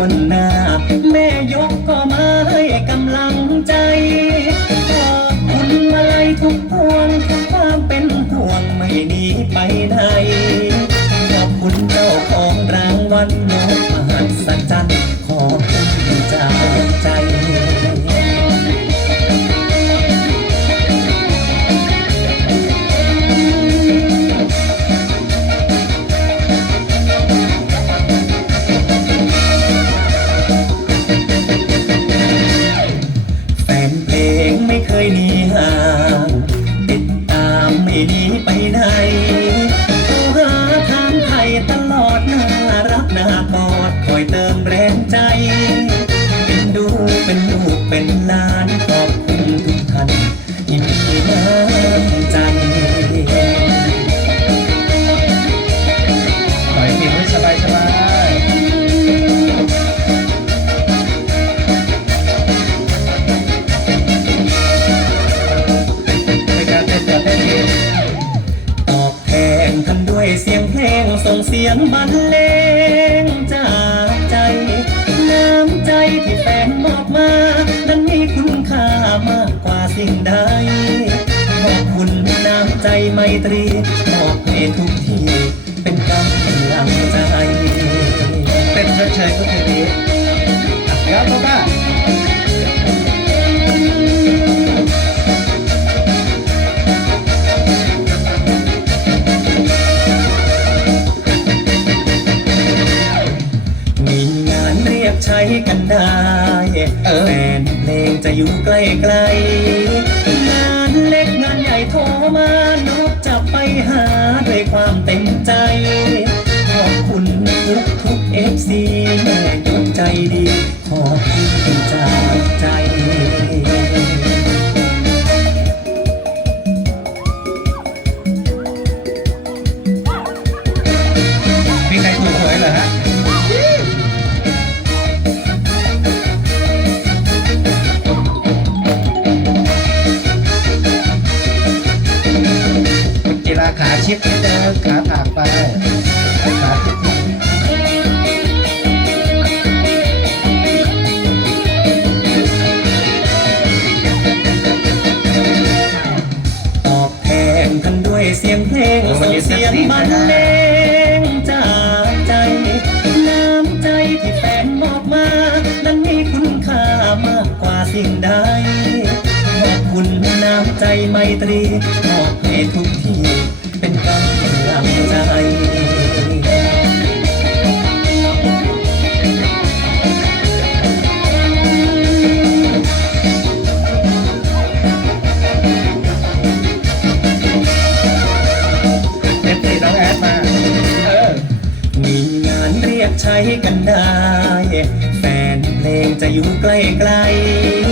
วนหน้า แม่ยกก็มาให้กำลังใจขอบคุณมาเลยทุกพวงทุกความเป็นห่วงไม่หนีไปไหนขอบคุณเจ้าของรางวัลนกมหัศจ หนีไปไหนหาทางไทยตลอดน่ารักน่ากอดคอยเติมแรงใจ เป็นดูเป็นลูกเป็นหลาน เสียงบรรเลงจากใจน้ำใจที่แฟนมอบมานั้นมีคุณค่ามากกว่าสิ่งใดขอบคุณน้ำใจไมตรีมอบให้ทุกทีเป็นกำลังใจเป็นเฉยๆ รียกใช้กันได้แฟนเพลงจะอยู่ใกล้ๆงานเล็กงานใหญ่โทรมานกจะไปหาด้วยความเต็มใจ ขอบคุณทุกทุกเอฟซีแม่ยกใจดี ดนิดเดิมขาถากไปขาชิดตอบแทนท่านด้วยเสียงเพลงส่งเสียงบรรเลงจากใจ น้ำใจที่แฟนมอบมา นั้นมีคุณค่ามากกว่าสิ่งใดขอบคุณน้ำใจไมตรี ใช้กันได้ แฟนเพลงจะอยู่ใกล้ๆ